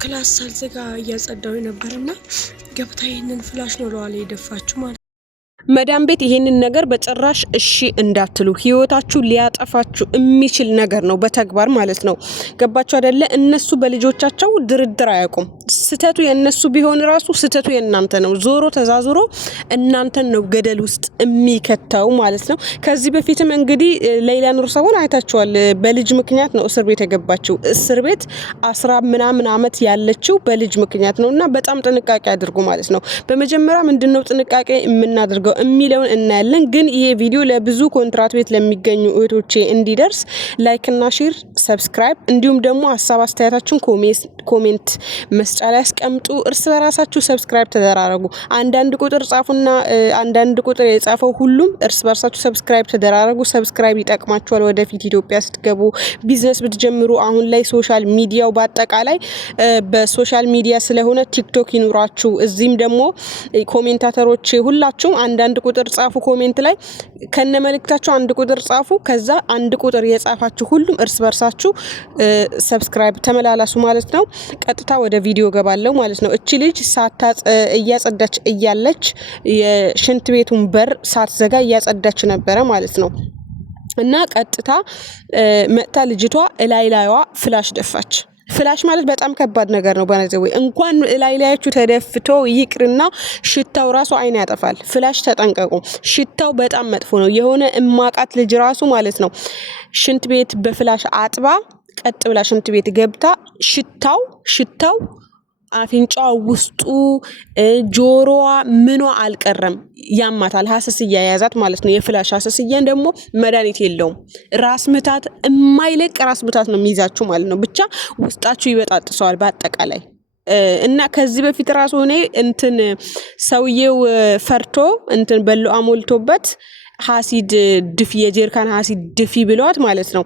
ክላስ ሳልዘጋ እያጸዳሁ ነበርና ገብታ ይሄንን ፍላሽ ነው ለዋለ የደፋችሁ ማለት መዳም ቤት ይሄንን ነገር በጭራሽ እሺ እንዳትሉ ህይወታችሁ ሊያጠፋችሁ የሚችል ነገር ነው በተግባር ማለት ነው ገባችሁ አይደለ እነሱ በልጆቻቸው ድርድር አያውቁም ስተቱ የነሱ ቢሆን ራሱ ስተቱ የናንተ ነው ዞሮ ተዛዝሮ እናንተን ነው ገደል ውስጥ የሚከታው ማለት ነው ከዚህ በፊትም እንግዲህ ሌላ ኑር ሰውን አይታችኋል በልጅ ምክንያት ነው እስር ቤት የገባችው እስር ቤት 10 ምናምን አመት ያለችው በልጅ ምክንያት ነውና በጣም ጥንቃቄ አድርጉ ማለት ነው በመጀመሪያ ምንድነው ጥንቃቄ የምናደርገው የሚለውን እናያለን ግን ይሄ ቪዲዮ ለብዙ ኮንትራት ቤት ለሚገኙ እህቶቼ እንዲደርስ ላይክ እና ሼር ሰብስክራይብ እንዲሁም ደግሞ ሐሳብ አስተያየታችሁን ኮሜንት መስጫ ላይ አስቀምጡ እርስ በራሳችሁ ሰብስክራይብ ተደራረጉ አንዳንድ ቁጥር ጻፉና አንዳንድ ቁጥር የጻፈው ሁሉም እርስ በራሳችሁ ሰብስክራይብ ተደራረጉ ሰብስክራይብ ይጠቅማችኋል ወደፊት ኢትዮጵያ ስትገቡ ቢዝነስ ብትጀምሩ አሁን ላይ ሶሻል ሚዲያው በአጠቃላይ በሶሻል ሚዲያ ስለሆነ ቲክቶክ ይኑራችሁ እዚህም ደግሞ ኮሜንታተሮች ሁላችሁም አንዳንድ ቁጥር ጻፉ ኮሜንት ላይ ከነመልእክታችሁ አንድ ቁጥር ጻፉ ከዛ አንድ ቁጥር የጻፋችሁ ሁሉም እርስ በርሳችሁ ሰብስክራይብ ተመላላሱ ማለት ነው ቀጥታ ወደ ቪዲዮ ገባለው ማለት ነው እቺ ልጅ እያጸዳች እያለች የሽንት ቤቱን በር ሳትዘጋ እያጸዳች ነበረ ማለት ነው እና ቀጥታ መጣ ልጅቷ ላይላይዋ ፍላሽ ደፋች ፍላሽ ማለት በጣም ከባድ ነገር ነው በነዘው እንኳን ላይላያችሁ ተደፍቶ ይቅርና ሽታው ራሱ አይን ያጠፋል ፍላሽ ተጠንቀቁ ሽታው በጣም መጥፎ ነው የሆነ እማቃት ልጅ ራሱ ማለት ነው ሽንት ቤት በፍላሽ አጥባ ቀጥ ብላ ሽንት ቤት ገብታ ሽታው አፍንጫዋ ውስጡ ጆሮዋ ምኗ አልቀረም ያማታል ሐሰስያ ያያዛት ማለት ነው የፍላሽ ሐሰስያን ደግሞ መድኃኒት የለውም ራስ ምታት የማይለቅ ራስ ምታት ነው የሚይዛችሁ ማለት ነው ብቻ ውስጣችሁ ይበጣጥሰዋል በአጠቃላይ እና ከዚህ በፊት ራሱ ሆነ እንትን ሰውየው ፈርቶ እንትን በለው አሞልቶበት ሐሲድ ድፊ የጀርካን ሐሲድ ድፊ ብለዋት ማለት ነው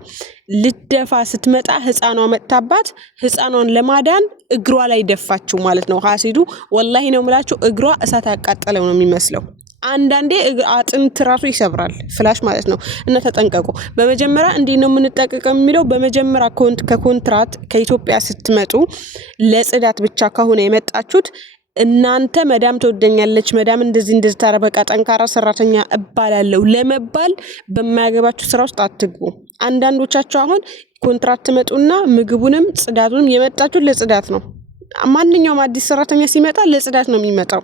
ልደፋ ስትመጣ ህፃኗ መጣባት ህፃኗን ለማዳን እግሯ ላይ ደፋችሁ ማለት ነው ሐሲዱ ወላሂ ነው የምላችሁ እግሯ እሳት አቃጠለው ነው የሚመስለው አንዳንዴ አጥንት ራሱ ይሰብራል ፍላሽ ማለት ነው እና ተጠንቀቁ በመጀመሪያ እንዴ ነው የምንጠቀቀው የሚለው በመጀመሪያ ከኮንትራት ከኢትዮጵያ ስትመጡ ለጽዳት ብቻ ከሆነ የመጣችሁት እናንተ መዳም ተወደኛለች መዳም እንደዚህ ታረበቃ ጠንካራ ሰራተኛ እባላለሁ ለመባል በማያገባችሁ ስራ ውስጥ አትግቡ አንዳንዶቻችሁ አሁን ኮንትራት ትመጡና ምግቡንም ጽዳቱንም የመጣችሁ ለጽዳት ነው ማንኛውም አዲስ ሰራተኛ ሲመጣ ለጽዳት ነው የሚመጣው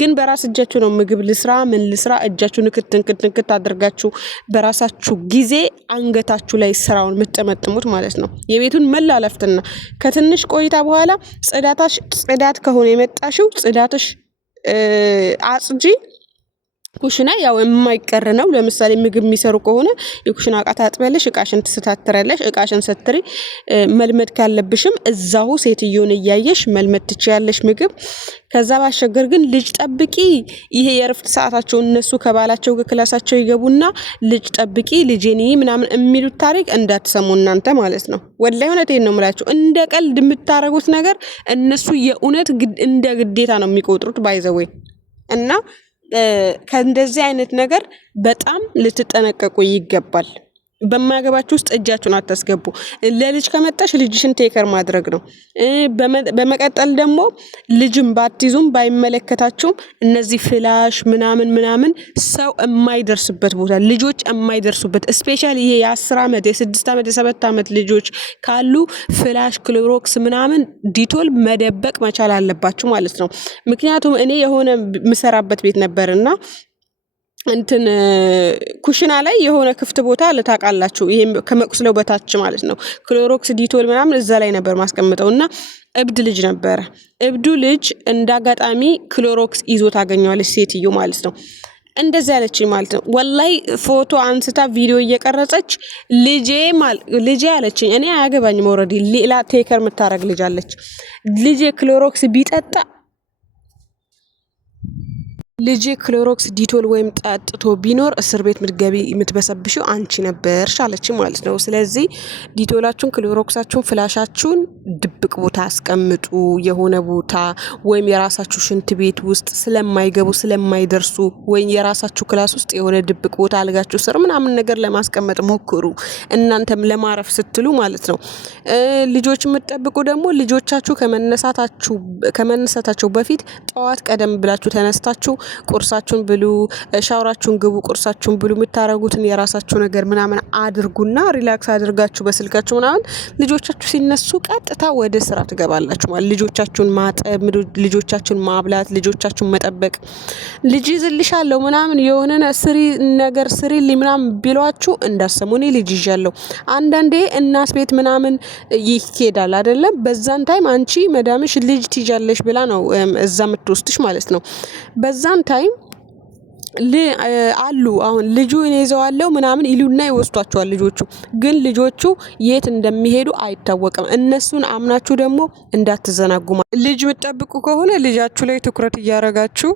ግን በራስ እጃችሁ ነው ምግብ ልስራ ምን ልስራ እጃችሁ ንክት አድርጋችሁ በራሳችሁ ጊዜ አንገታችሁ ላይ ስራውን ምትጠመጥሙት ማለት ነው የቤቱን መላለፍትና ከትንሽ ቆይታ በኋላ ጽዳት ከሆነ የመጣሽው ጽዳትሽ አጽጂ ኩሽና ያው የማይቀር ነው ለምሳሌ ምግብ የሚሰሩ ከሆነ የኩሽና ዕቃ ታጥበለሽ ዕቃሽን ትስተካከለሽ ዕቃሽን ሰትሪ መልመድ ካለብሽም እዛው ሴትዮን እያየሽ መልመድ ትችያለሽ ምግብ ከዛ ባሻገር ግን ልጅ ጠብቂ ይሄ የረፍት ሰዓታቸው እነሱ ከባላቸው ከክላሳቸው ይገቡና ልጅ ጠብቂ ልጄኒ ምናምን የሚሉት ታሪክ እንዳትሰሙ እናንተ ማለት ነው ወላሂ እውነቴን ነው የምላችሁ እንደ ቀልድ የምታረጉት ነገር እነሱ የእውነት እንደ ግዴታ ነው የሚቆጥሩት ባይዘዌ እና ከእንደዚህ አይነት ነገር በጣም ልትጠነቀቁ ይገባል በማገባችሁ ውስጥ እጃችሁን አታስገቡ ለልጅ ከመጣሽ ልጅሽን ቴከር ማድረግ ነው በመቀጠል ደግሞ ልጅም ባትይዙም ባይመለከታችሁም እነዚህ ፍላሽ ምናምን ሰው የማይደርስበት ቦታ ልጆች የማይደርሱበት ስፔሻሊ ይሄ የ10 አመት የ6 አመት የ7 አመት ልጆች ካሉ ፍላሽ ክሎሮክስ ምናምን ዲቶል መደበቅ መቻል አለባችሁ ማለት ነው ምክንያቱም እኔ የሆነ ምሰራበት ቤት ነበርና እንትን ኩሽና ላይ የሆነ ክፍት ቦታ ለታቃላችሁ ይሄ ከመቁስለው በታች ማለት ነው ክሎሮክስ ዲቶል ምናምን እዛ ላይ ነበር ማስቀምጠውና እብድ ልጅ ነበር እብዱ ልጅ እንዳጋጣሚ ክሎሮክስ ይዞ ታገኘዋለች ሴትዮ ማለት ነው እንደዚህ ያለች ማለት ነው ወላይ ፎቶ አንስታ ቪዲዮ እየቀረጸች ልጄ አለችኝ እኔ አያገባኝም ኦሬዲ ሌላ ቴከር መታረግ ልጅ አለች ልጄ ክሎሮክስ ቢጠጣ ልጄ ክሎሮክስ ዲቶል ወይም ጠጥቶ ቢኖር እስር ቤት ምትገቢ የምትበሰብሽው አንቺ ነበርሽ አለች ማለት ነው። ስለዚህ ዲቶላችሁን፣ ክሎሮክሳችሁን፣ ፍላሻችሁን ድብቅ ቦታ አስቀምጡ። የሆነ ቦታ ወይም የራሳችሁ ሽንት ቤት ውስጥ ስለማይገቡ ስለማይደርሱ ወይም የራሳችሁ ክላስ ውስጥ የሆነ ድብቅ ቦታ አልጋችሁ ስር ምናምን ነገር ለማስቀመጥ ሞክሩ። እናንተም ለማረፍ ስትሉ ማለት ነው። ልጆች የምትጠብቁ ደግሞ ልጆቻችሁ ከመነሳታቸው በፊት ጠዋት ቀደም ብላችሁ ተነስታችሁ ቁርሳችሁን ብሉ፣ ሻወራችሁን ግቡ፣ ቁርሳችሁን ብሉ። የምታረጉትን የራሳችሁ ነገር ምናምን አድርጉና ሪላክስ አድርጋችሁ በስልካችሁ ምናምን ልጆቻችሁ ሲነሱ ቀጥታ ወደ ስራ ትገባላችሁ ማለት። ልጆቻችሁን ማጠብ፣ ልጆቻችሁን ማብላት፣ ልጆቻችሁን መጠበቅ። ልጅ ይዝልሻለሁ ምናምን የሆነ ነገር ስሪልኝ ምናምን ቢሏችሁ እንዳሰሙ። እኔ ልጅ ይዣለሁ። አንዳንዴ እናስ ቤት ምናምን ይኬዳል አይደለም። በዛን ታይም አንቺ መዳምሽ ልጅ ትይዣለሽ ብላ ነው እዛ የምትወስድሽ ማለት ነው። በዛን ታይም አሉ አሁን ልጁ እኔ ይዘዋለሁ ምናምን ይሉና ይወስዷቸዋል። ልጆቹ ግን ልጆቹ የት እንደሚሄዱ አይታወቅም። እነሱን አምናችሁ ደግሞ እንዳትዘናጉ። ልጅ የምትጠብቁ ከሆነ ልጃችሁ ላይ ትኩረት እያደረጋችሁ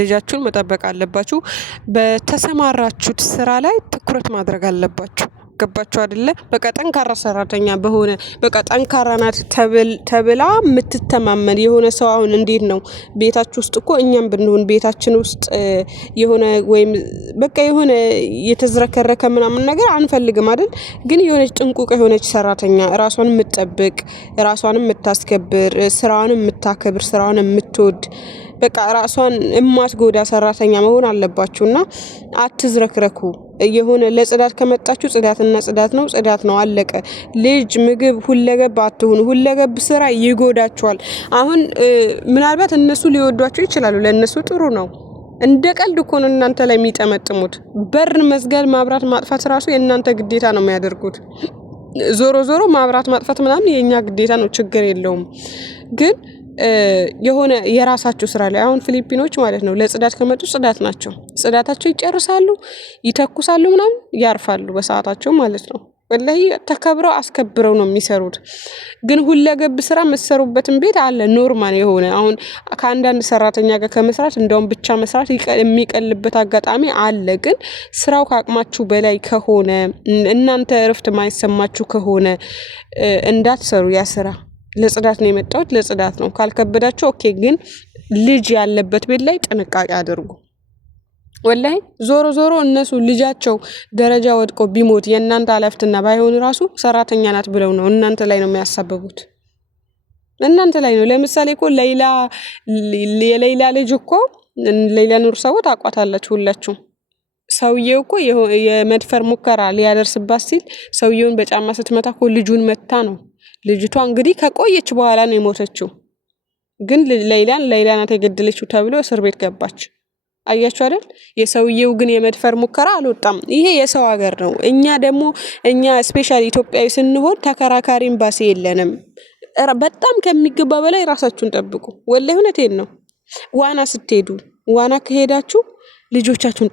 ልጃችሁን መጠበቅ አለባችሁ። በተሰማራችሁት ስራ ላይ ትኩረት ማድረግ አለባችሁ። ገባችሁ አይደለ? በቃ ጠንካራ ሰራተኛ በሆነ በቃ ጠንካራ ናት ተብላ የምትተማመን የሆነ ሰው አሁን እንዴት ነው ቤታችሁ ውስጥ እኮ እኛም ብንሆን ቤታችን ውስጥ የሆነ ወይም በቃ የሆነ የተዝረከረከ ምናምን ነገር አንፈልግም አይደል? ግን የሆነች ጥንቁቅ የሆነች ሰራተኛ ራሷን የምትጠብቅ ራሷን የምታስከብር ስራዋን የምታከብር ስራዋን የምትወድ በቃ ራሷን የማትጎዳ ሰራተኛ መሆን አለባችሁና አትዝረክረኩ። የሆነ ለጽዳት ከመጣችሁ ጽዳትና ጽዳት ነው አለቀ። ልጅ ምግብ ሁለገብ አትሁኑ። ሁለገብ ስራ ይጎዳችኋል። አሁን ምናልባት እነሱ ሊወዷችሁ ይችላሉ። ለእነሱ ጥሩ ነው። እንደ ቀልድ እኮ ነው እናንተ ላይ የሚጠመጥሙት። በር መዝጋት ማብራት ማጥፋት ራሱ የእናንተ ግዴታ ነው የሚያደርጉት። ዞሮ ማብራት ማጥፋት ምናምን የኛ ግዴታ ነው፣ ችግር የለውም። ግን የሆነ የራሳቸው ስራ ላይ አሁን ፊሊፒኖች ማለት ነው ለጽዳት ከመጡ ጽዳት ናቸው። ጽዳታቸው ይጨርሳሉ፣ ይተኩሳሉ፣ ምናምን ያርፋሉ በሰዓታቸው ማለት ነው። ወላሂ ተከብረው አስከብረው ነው የሚሰሩት። ግን ሁለገብ ስራ የምትሰሩበትን ቤት አለ ኖርማል የሆነ አሁን ከአንዳንድ ሰራተኛ ጋር ከመስራት እንደውም ብቻ መስራት የሚቀልበት አጋጣሚ አለ። ግን ስራው ከአቅማችሁ በላይ ከሆነ እናንተ እረፍት ማይሰማችሁ ከሆነ እንዳትሰሩ። ያ ስራ ለጽዳት ነው የመጣሁት ለጽዳት ነው ካልከበዳችሁ ኦኬ። ግን ልጅ ያለበት ቤት ላይ ጥንቃቄ አድርጉ። ወላሂ ዞሮ እነሱ ልጃቸው ደረጃ ወድቆ ቢሞት የእናንተ ኃላፊነት ባይሆን ራሱ ሰራተኛ ናት ብለው ነው እናንተ ላይ ነው የሚያሳብቡት። እናንተ ላይ ነው። ለምሳሌ እኮ የሌላ ልጅ እኮ ሌላ ኑር ሰው ታቋታላችሁ ሁላችሁ። ሰውዬው እኮ የመድፈር ሙከራ ሊያደርስባት ሲል ሰውዬውን በጫማ ስትመታ እኮ ልጁን መታ ነው። ልጅቷ እንግዲህ ከቆየች በኋላ ነው የሞተችው። ግን ሌላ ናት የገደለችው ተብሎ እስር ቤት ገባች። አያችሁ አይደል? የሰውዬው ግን የመድፈር ሙከራ አልወጣም። ይሄ የሰው ሀገር ነው። እኛ ስፔሻሊ ኢትዮጵያዊ ስንሆን ተከራካሪ ኤምባሲ የለንም። በጣም ከሚገባ በላይ ራሳችሁን ጠብቁ። ወላሂ እውነቴን ነው። ዋና ስትሄዱ ዋና ከሄዳችሁ ልጆቻችሁን